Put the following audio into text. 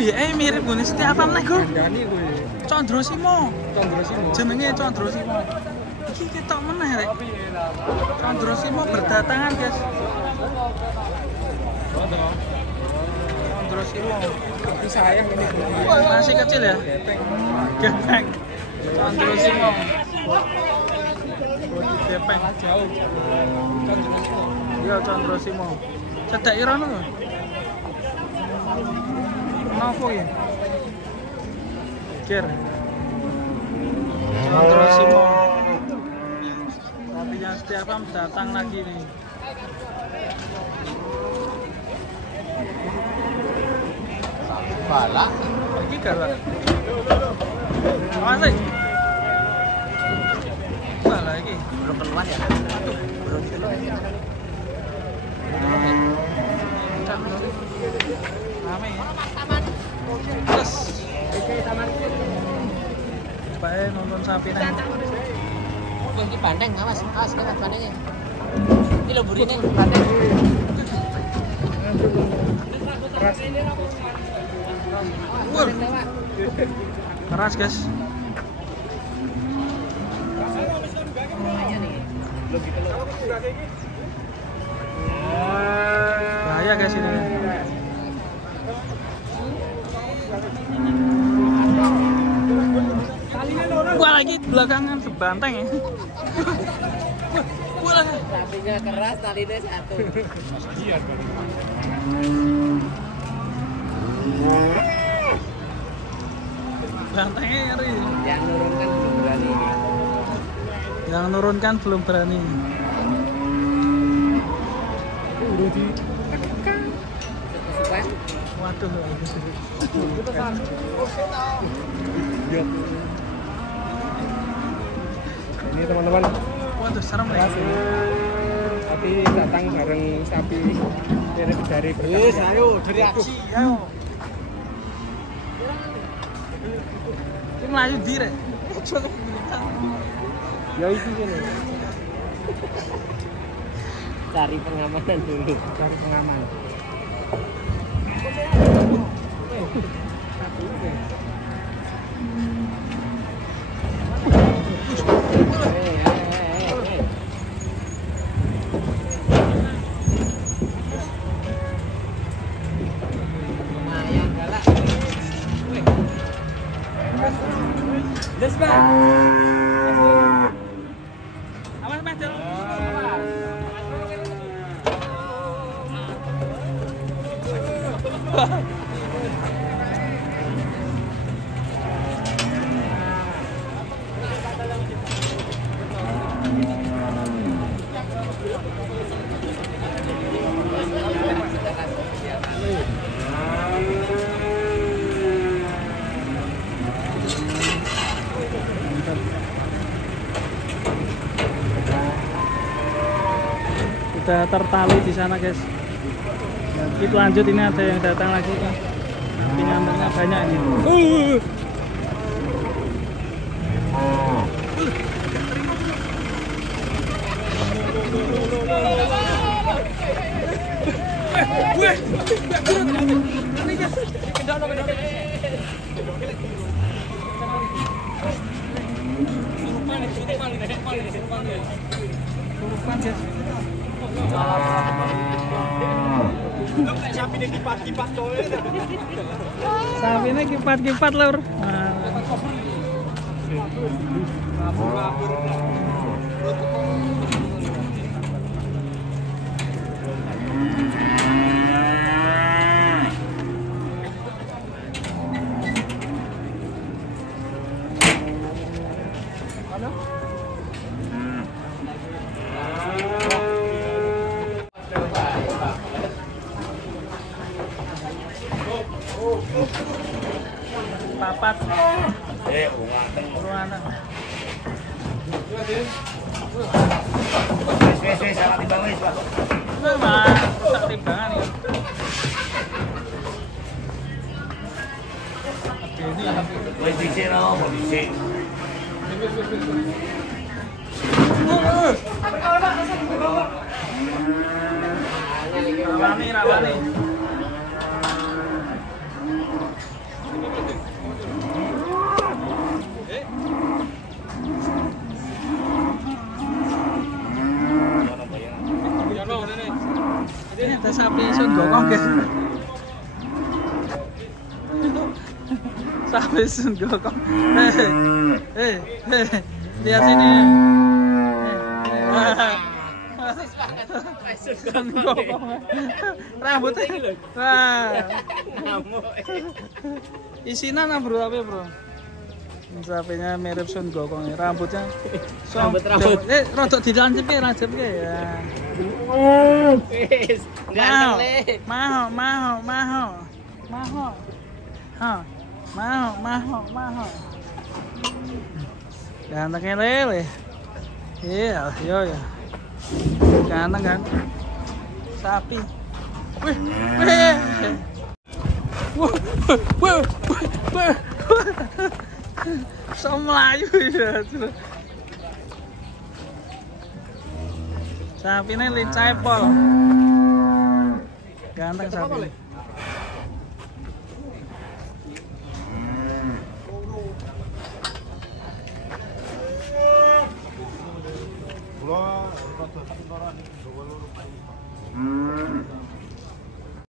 ya mirip ngene setiap apa nek, Gur? Gani kuwi. Condro Simo. Condro Simo. Jenenge Condro Simo. Iki ketok meneh rek. Condro Simo berdatangan, guys. Condro Simo. Tapi sayang ini. Masih kecil ya? Gepeng. Condro Simo. Gepeng Jauh. Condro Simo. Iya, Condro Simo. Cedak irono. Kenapa ya? Kir. Condro Simo. Tapi yang setiap datang lagi nih. Balak. Iki galak. Awas sih. Balak iki. Belum keluar ya? Belum keluar ya? Rame ya. Terus. Bae nonton sapi nang. Ini bandeng, awas lewat bandengnya. Ini lo burine bandeng. Keras. Keras, guys. Bahaya guys ini. Wah lagi belakangan sebanteng ya. Wah lagi. Sapinya keras, talinya satu. Bantengnya ngeri. Yang nurunkan belum berani. Yang nurunkan belum berani. Udah di Kesukaan. Waduh. Iya. Ini teman-teman. Waduh serem nih. Keras ini. Tapi datang bareng sapi dari Yes, ayo dari aksi. Ayo. Ini melayu di rek. Ya itu sini. Cari pengamanan dulu. Cari pengaman. Lumayan galak. Des, Pak. Awas, Mas. Sudah tertali di sana, guys. Kita lanjut, ini ada yang datang lagi. Pengantarnya banyak ini. Sapinya kipat-kipat lur. Papat. Anak. Wes salah timbang wis, Pak. Mas, rusak timbangan ya. Wes dhisik no, mau dhisik. Rawani. Ini ada sapi sun gokong guys. Sapi sun gokong. Lihat sini. Sun gokong. Rambutnya. Wah. Isinan bro tapi bro. Sapinya mirip sun gokong. Rambutnya. Rambut. Rodok dilancepi ya. Wis, Mau, ganteng le. mau. Gantengnya lele. Iya, yo ya. Ganteng kan? Sapi. Wih. Wah. So Melayu ya. Sapi ini lincah pol. Ganteng sapi.